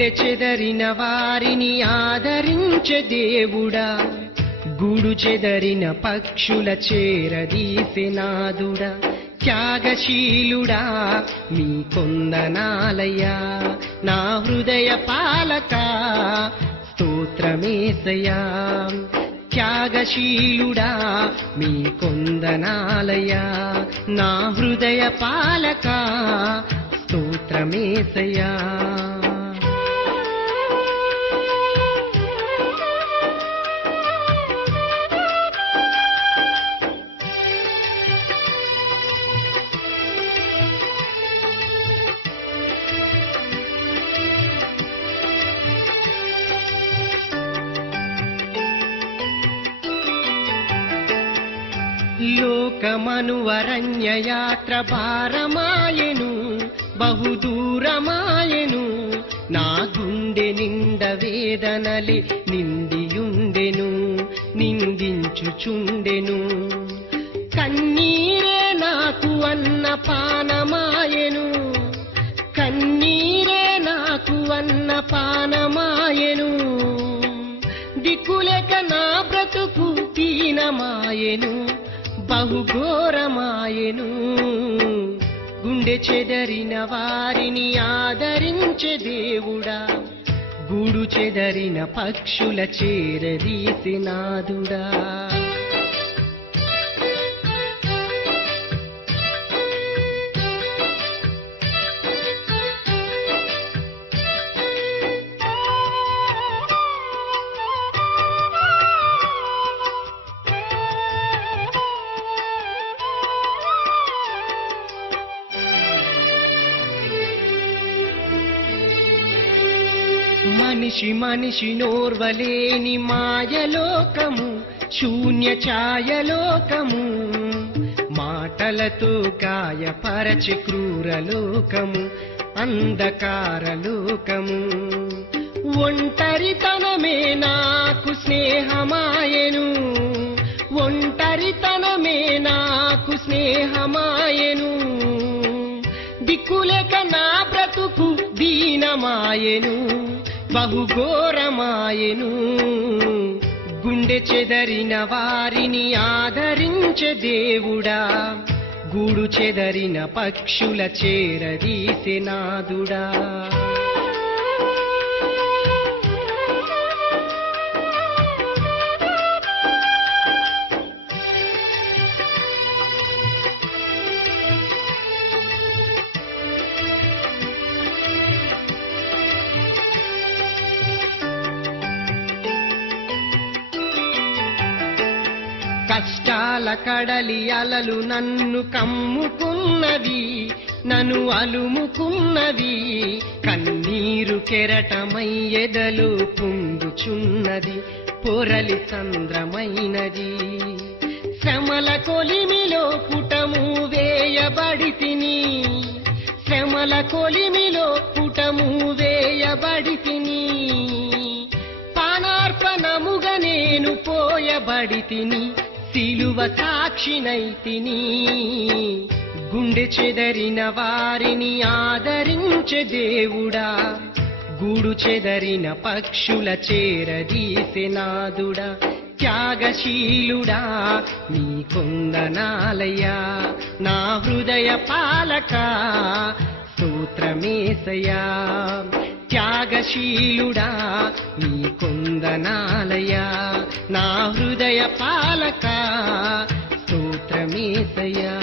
గుండె చెదరిన వారిని ఆదరించే దేవుడా, గూడు చెదరిన పక్షుల చేరదీసెనాదుడా, త్యాగశీలుడా మీ కొందనాలయ్యా, నా హృదయ పాలక స్తోత్రమేసయ్యా. త్యాగశీలుడా మీ కొందనాలయ్యా, నా హృదయ పాలక స్తోత్రమేసయ్యా. లోకమనువరణ్య యాత్ర భారమాయెను, బహుదూరమాయెను, నా గుండె నిండ వేదనలే నిండియుండెను, నిందించుచుండెను. కన్నీరే నాకు అన్నపానమాయెను, కన్నీరే నాకు అన్నపానమాయెను, దిక్కులేక నా బ్రతుకు దీనమాయెను, బహుఘోరమాయెను. గుండె చెదరిన వారిని ఆదరించే దేవుడా, గూడు చెదరిన పక్షుల చేరదీసెనాదుడా. మనిషి మనిషి నోర్వలేని మాయలోకము, శూన్య ఛాయలోకము, మాటలతో గాయపరచి క్రూరలోకము, అంధకారలోకము. ఒంటరితనమే నాకు స్నేహమాయెను, ఒంటరితనమే నాకు స్నేహమాయెను, దిక్కులేక నా బ్రతుకు దీనమాయెను, బహుఘోరమాయెను. గుండె చెదరిన వారిని ఆదరించే దేవుడా, గూడు చెదరిన పక్షుల చేరదీసెనాదుడా. కష్టాల కడలి అలలు నన్ను కమ్ముకున్నవి, నన్ను అలుముకున్నవి, కన్నీరు కెరటమై ఎదలో పొంగుచున్నది, పొరలి సంద్రమైనది. శ్రమల కొలిమిలో పుటము వేయబడితిని, శ్రమల కొలిమిలో పుటము వేయబడితిని, పానార్పణముగా నేను పోయబడితిని, సిలువ సాక్షినైతిని. గుండె చెదరిన వారిని ఆదరించే దేవుడా, గూడు చెదరిన పక్షుల చేరదీసెనాదుడా, త్యాగశీలుడా నీ కొందనాలయ్యా, నా హృదయ పాలక స్తోత్రమేసయ్యా. త్యాగశీలుడా నీ కొందనాలయ్యా, నా హృదయ పాలక స్తోత్రమేసయ్యా.